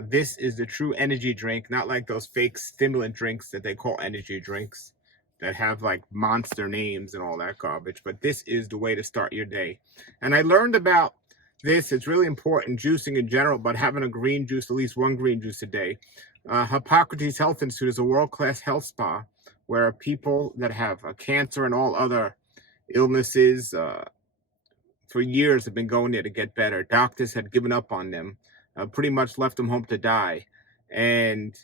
This is the true energy drink, not like those fake stimulant drinks that they call energy drinks that have like monster names and all that garbage. But this is the way to start your day. And I learned about this. It's really important, juicing in general, but having a green juice, at least one green juice a day. Hippocrates Health Institute is a world-class health spa where people that have cancer and all other illnesses for years have been going there to get better. Doctors had given up on them, pretty much left them home to die. And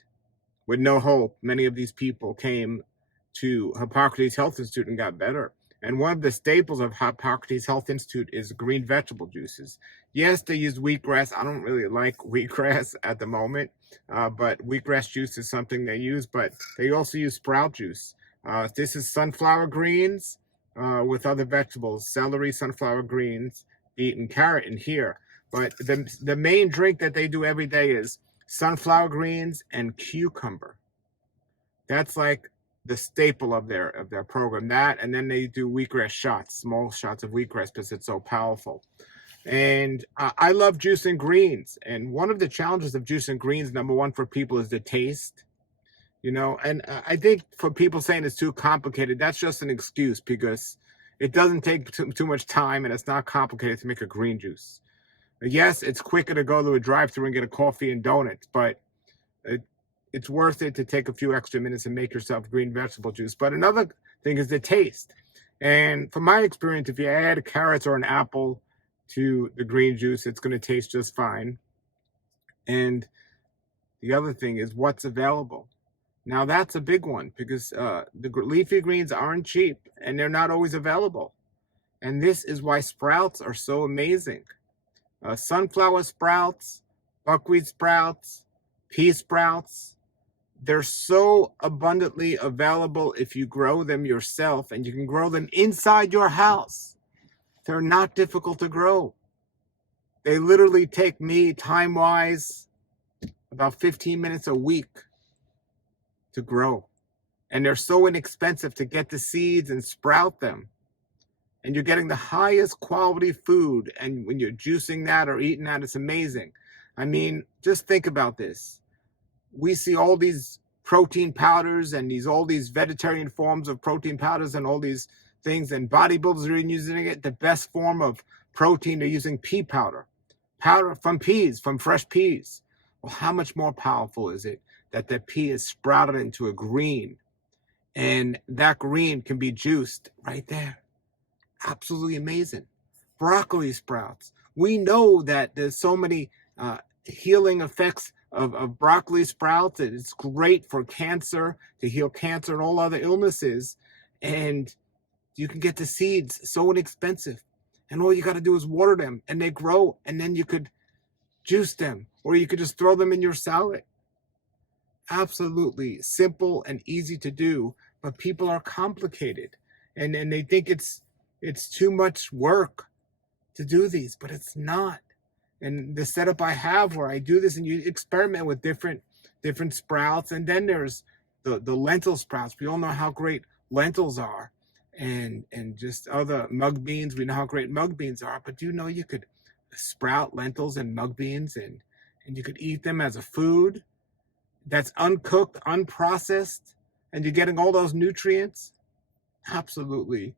with no hope, many of these people came to Hippocrates Health Institute and got better. And one of the staples of Hippocrates Health Institute is green vegetable juices. Yes, they use wheatgrass. I don't really like wheatgrass at the moment, but wheatgrass juice is something they use, but they also use sprout juice. This is sunflower greens with other vegetables, celery, sunflower greens, beet, and carrot in here. But the main drink that they do every day is sunflower greens and cucumber. That's like the staple of their program. That, and then they do wheatgrass shots, small shots of wheatgrass because it's so powerful. And I love juicing greens. And one of the challenges of juicing greens, number one for people, is the taste. You know, and I think for people saying it's too complicated, that's just an excuse because it doesn't take too much time and it's not complicated to make a green juice. Yes, it's quicker to go to a drive-thru and get a coffee and donuts, but it's worth it to take a few extra minutes and make yourself green vegetable juice. But another thing is the taste. And from my experience, if you add carrots or an apple to the green juice, it's going to taste just fine. And the other thing is what's available. Now, that's a big one because the leafy greens aren't cheap and they're not always available. And this is why sprouts are so amazing. Sunflower sprouts, buckwheat sprouts, pea sprouts, they're so abundantly available if you grow them yourself, and you can grow them inside your house. They're not difficult to grow. They literally take me, time-wise, about 15 minutes a week to grow. And they're so inexpensive to get the seeds and sprout them. And you're getting the highest quality food. And when you're juicing that or eating that, it's amazing. I mean, just think about this. We see all these protein powders and all these vegetarian forms of protein powders and all these things, and bodybuilders are using it. The best form of protein, they're using pea powder. Powder from peas, from fresh peas. Well, how much more powerful is it that the pea is sprouted into a green, and that green can be juiced right there? Absolutely amazing. Broccoli sprouts. We know that there's so many healing effects of broccoli sprouts. It's great for cancer, to heal cancer and all other illnesses. And you can get the seeds so inexpensive. And all you got to do is water them and they grow. And then you could juice them, or you could just throw them in your salad. Absolutely simple and easy to do, but people are complicated. And they think it's too much work to do these, but it's not. And the setup I have where I do this, and you experiment with different sprouts, and then there's the lentil sprouts. We all know how great lentils are, and just other mung beans. We know how great mung beans are, but you know you could sprout lentils and mung beans, and you could eat them as a food that's uncooked, unprocessed, and you're getting all those nutrients. Absolutely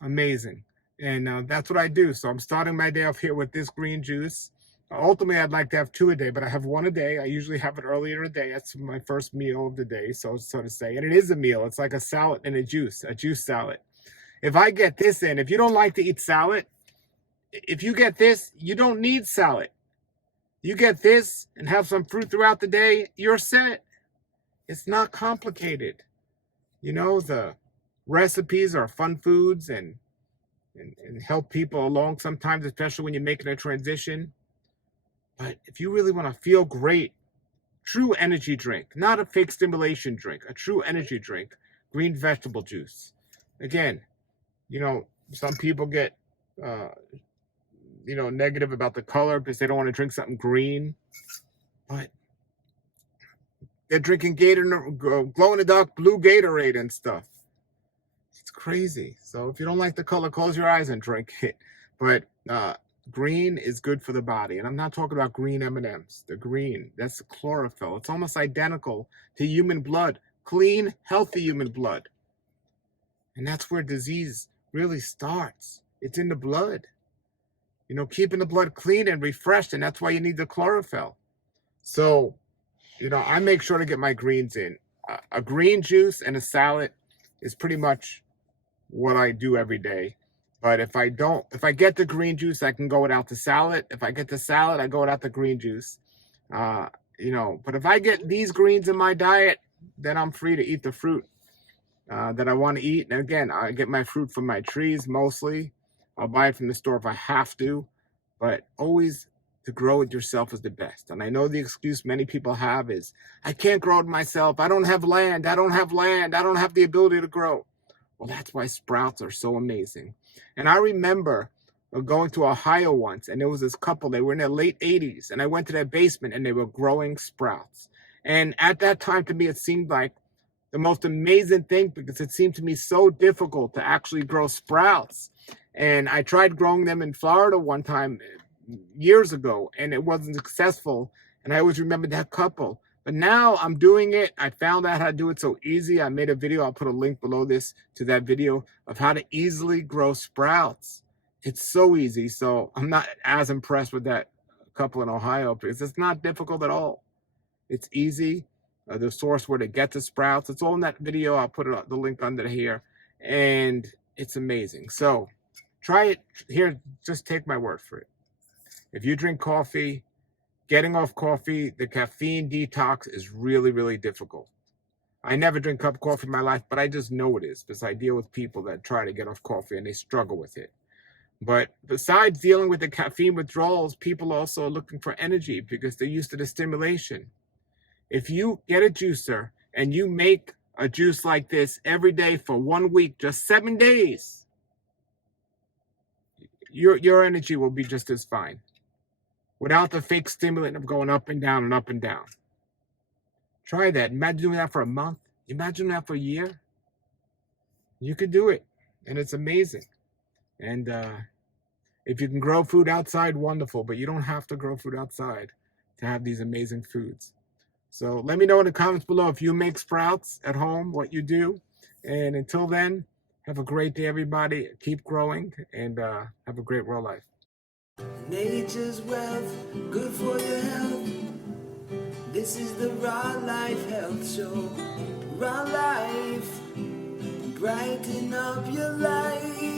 amazing. And that's what I do. So I'm starting my day off here with this green juice. Ultimately, I'd like to have 2 a day, but I have 1 a day. I usually have it earlier in the day. That's my first meal of the day, so to say. And it is a meal. It's like a salad and a juice salad. If I get this in, if you don't like to eat salad, if you get this, you don't need salad. You get this and have some fruit throughout the day, you're set. It's not complicated. You know, the recipes are fun foods and help people along sometimes, especially when you're making a transition. But if you really want to feel great, true energy drink, not a fake stimulation drink, a true energy drink, green vegetable juice. Again, you know, some people get, negative about the color because they don't want to drink something green. But they're drinking glow-in-the-dark blue Gatorade and stuff. It's crazy. So if you don't like the color, close your eyes and drink it. But green is good for the body. And I'm not talking about green M&Ms. The green, that's the chlorophyll. It's almost identical to human blood, clean, healthy human blood. And that's where disease really starts. It's in the blood. You know, keeping the blood clean and refreshed, and that's why you need the chlorophyll. So, you know, I make sure to get my greens in. A green juice and a salad is pretty much what I do every day. But if I get the green juice, I can go without the salad. If I get the salad, I go without the green juice. You know, but if I get these greens in my diet, then I'm free to eat the fruit that I want to eat. And again, I get my fruit from my trees mostly. I'll buy it from the store if I have to, but always to grow it yourself is the best. And I know the excuse many people have is, I can't grow it myself. I don't have land. I don't have land. I don't have the ability to grow. Well, that's why sprouts are so amazing. And I remember going to Ohio once, and there was this couple, they were in their late 80s, and I went to their basement and they were growing sprouts. And at that time, to me, it seemed like the most amazing thing, because it seemed to me so difficult to actually grow sprouts. And I tried growing them in Florida one time years ago, and it wasn't successful. And I always remember that couple. But now I'm doing it. I found out how to do it so easy. I made a video. I'll put a link below this to that video of how to easily grow sprouts. It's so easy. So I'm not as impressed with that couple in Ohio because it's not difficult at all. It's easy. The source where to get the sprouts, it's all in that video. I'll put the link under here. And it's amazing. So try it here. Just take my word for it. If you drink coffee, getting off coffee, the caffeine detox is really, really difficult. I never drink a cup of coffee in my life, but I just know it is because I deal with people that try to get off coffee and they struggle with it. But besides dealing with the caffeine withdrawals, people also are looking for energy because they're used to the stimulation. If you get a juicer and you make a juice like this every day for 1 week, just 7 days, your energy will be just as fine without the fake stimulant of going up and down and up and down. Try that. Imagine doing that for a month. Imagine that for a year. You could do it, and it's amazing. And if you can grow food outside, wonderful, but you don't have to grow food outside to have these amazing foods. So let me know in the comments below if you make sprouts at home, what you do. And until then, have a great day, everybody. Keep growing and have a great real life. Nature's wealth, good for your health. This is the Raw Life Health Show. Raw Life, brighten up your life.